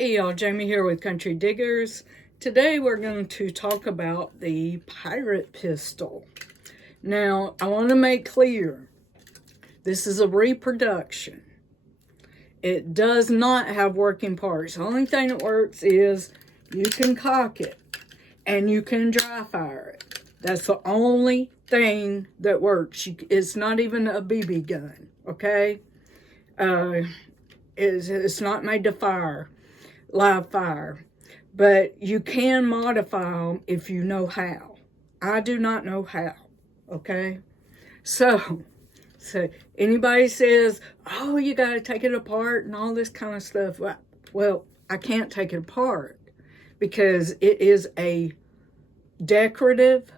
Hey y'all, Jamie here with Country Diggers. Today we're going to talk about the pirate pistol. Now, I want to make clear, this is a reproduction. It does not have working parts. The only thing that works is you can cock it and you can dry fire it. That's the only thing that works. It's not even a BB gun, okay? It's not made to fire. Live fire, but you can modify them if you know how. I do not know how, okay? So anybody says, oh, you got to take it apart and all this kind of stuff. Well, I can't take it apart because it is a decorative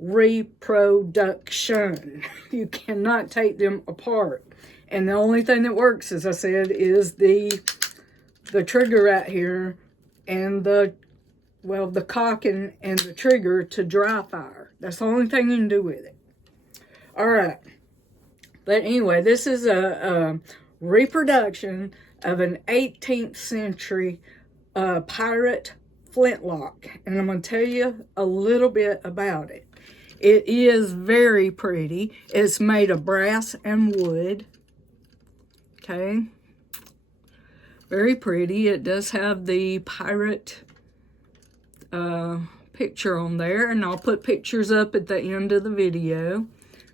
reproduction. You cannot take them apart. And the only thing that works, as I said, is the trigger right here and the cock and the trigger to dry fire. That's the only thing you can do with it. All right. But anyway, this is a reproduction of an 18th century pirate flintlock. And I'm going to tell you a little bit about it. It is very pretty. It's made of brass and wood. Okay. Very pretty. It does have the pirate picture on there, and I'll put pictures up at the end of the video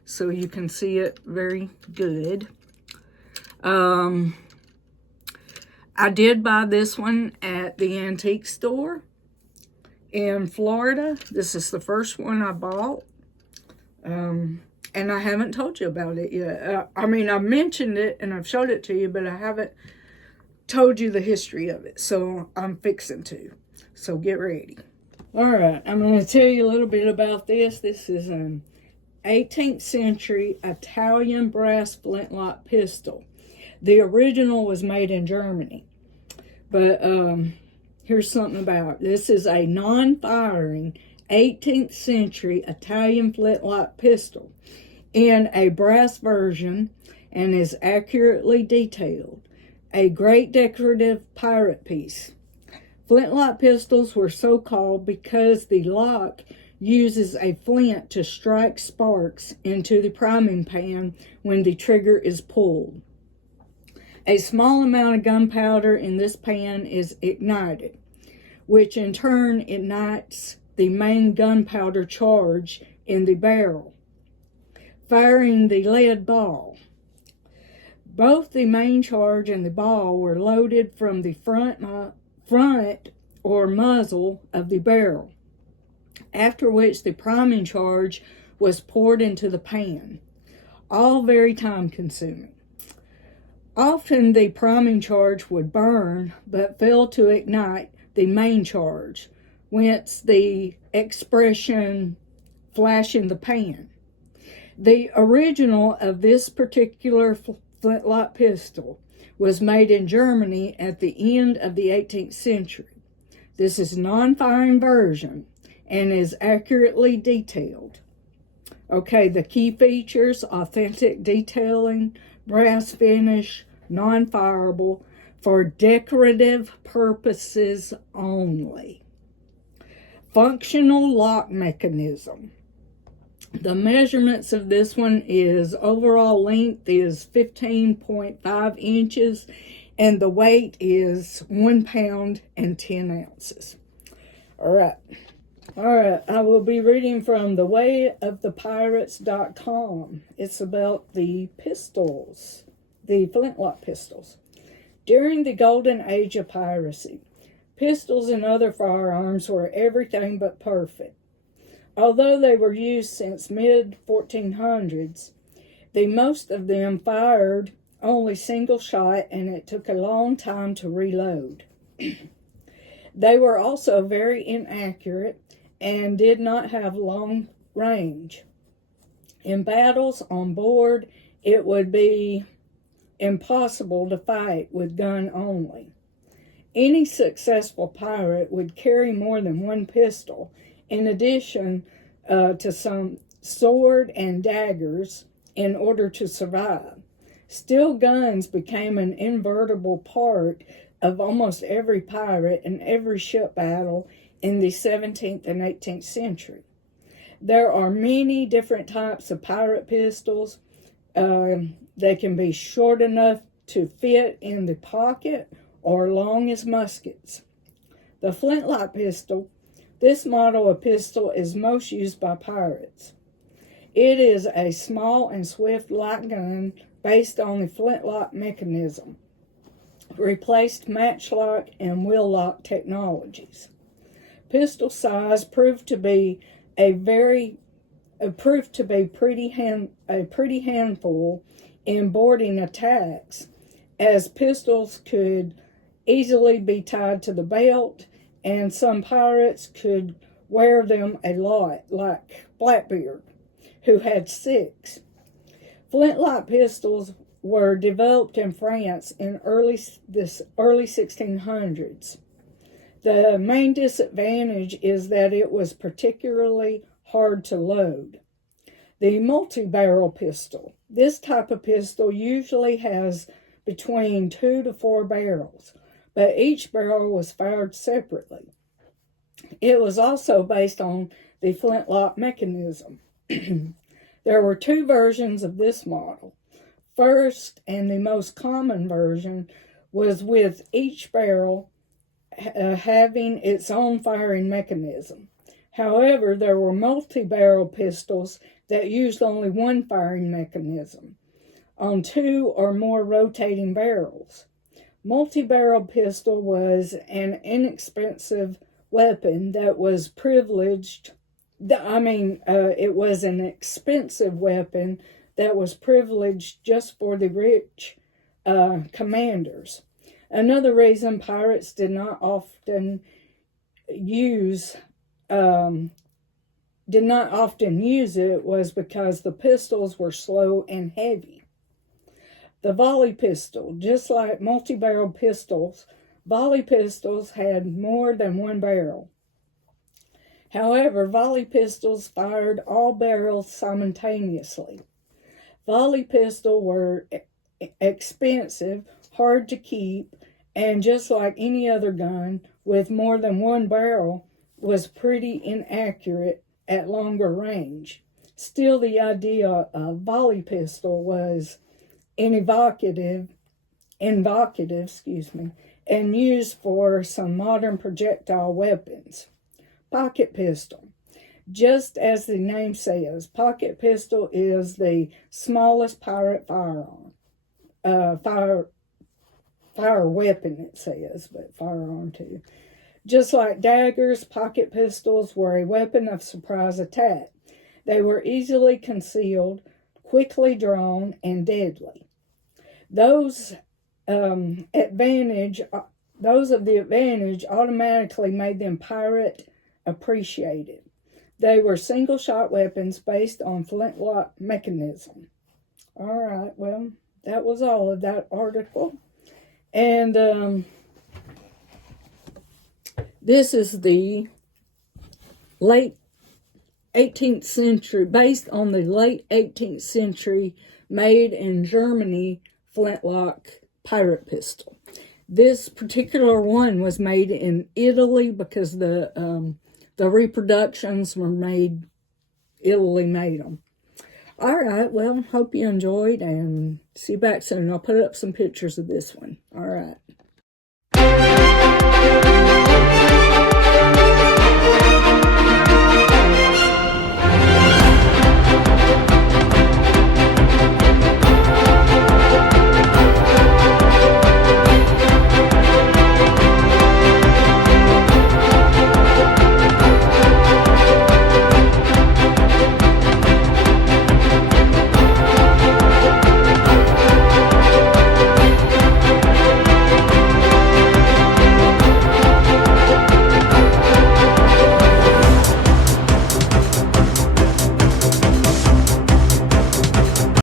so you can see it very good. I did buy this one at the antique store in Florida. This is the first one I bought, and I haven't told you about it yet. I mean, I've mentioned it and I've showed it to you, but I haven't told you the history of it, so I'm fixing to. So get ready. All right, I'm going to tell you a little bit about this. This is an 18th century Italian brass flintlock pistol. The original was made in Germany, but here's something about it. This is a non-firing 18th century Italian flintlock pistol in a brass version and is accurately detailed. A great decorative pirate piece. Flintlock pistols were so called because the lock uses a flint to strike sparks into the priming pan when the trigger is pulled. A small amount of gunpowder in this pan is ignited, which in turn ignites the main gunpowder charge in the barrel, firing the lead ball. Both the main charge and the ball were loaded from the front or muzzle of the barrel, after which the priming charge was poured into the pan, all very time-consuming. Often the priming charge would burn, but fail to ignite the main charge, whence the expression flash in the pan. The original of this particular flintlock pistol was made in Germany at the end of the 18th century. This is non-firing version and is accurately detailed. Okay, the key features: authentic detailing, brass finish, non-fireable, for decorative purposes only. Functional lock mechanism. The measurements of this one is overall length is 15.5 inches and the weight is 1 pound and 10 ounces. All right, I will be reading from thewayofthepirates.com. It's about the pistols, the flintlock pistols. During the golden age of piracy, pistols and other firearms were everything but perfect. Although they were used since mid-1400s, the most of them fired only single shot and it took a long time to reload. They were also very inaccurate and did not have long range. In battles on board, it would be impossible to fight with gun only. Any successful pirate would carry more than one pistol, in addition to some sword and daggers, in order to survive. Steel guns became an inevitable part of almost every pirate and every ship battle in the 17th and 18th century. There are many different types of pirate pistols. They can be short enough to fit in the pocket or long as muskets. The flintlock pistol, this model of pistol is most used by pirates. It is a small and swift light gun based on the flintlock mechanism, replaced matchlock and wheel lock technologies. Pistol size proved to be a pretty handful in boarding attacks, as pistols could easily be tied to the belt, and some pirates could wear them a lot, like Blackbeard, who had 6. Flintlock pistols were developed in France in early 1600s. The main disadvantage is that it was particularly hard to load. The multi-barrel pistol. This type of pistol usually has between 2 to 4 barrels, but each barrel was fired separately. It was also based on the flintlock mechanism. There were 2 versions of this model. First, and the most common version, was with each barrel having its own firing mechanism. However, there were multi-barrel pistols that used only one firing mechanism on 2 or more rotating barrels. Multi-barrel pistol was an inexpensive weapon that was privileged. It was an expensive weapon that was privileged just for the rich commanders. Another reason pirates did not often use it was because the pistols were slow and heavy. The volley pistol, just like multi-barrel pistols, volley pistols had more than one barrel. However, volley pistols fired all barrels simultaneously. Volley pistols were expensive, hard to keep, and just like any other gun with more than one barrel, was pretty inaccurate at longer range. Still, the idea of volley pistol was innovative, and used for some modern projectile weapons. Pocket pistol. Just as the name says, pocket pistol is the smallest pirate firearm. Fire weapon, it says, but firearm too. Just like daggers, pocket pistols were a weapon of surprise attack. They were easily concealed, quickly drawn, and deadly. Those of the advantage automatically made them pirate appreciated. They were single-shot weapons based on flintlock mechanism. All right, well, that was all of that article. And this is the late 18th century, based on the late 18th century, made in Germany flintlock pirate pistol. This particular one was made in Italy because the reproductions were made, Italy made them. All right, well, hope you enjoyed, and see you back soon. I'll put up some pictures of this one. All right.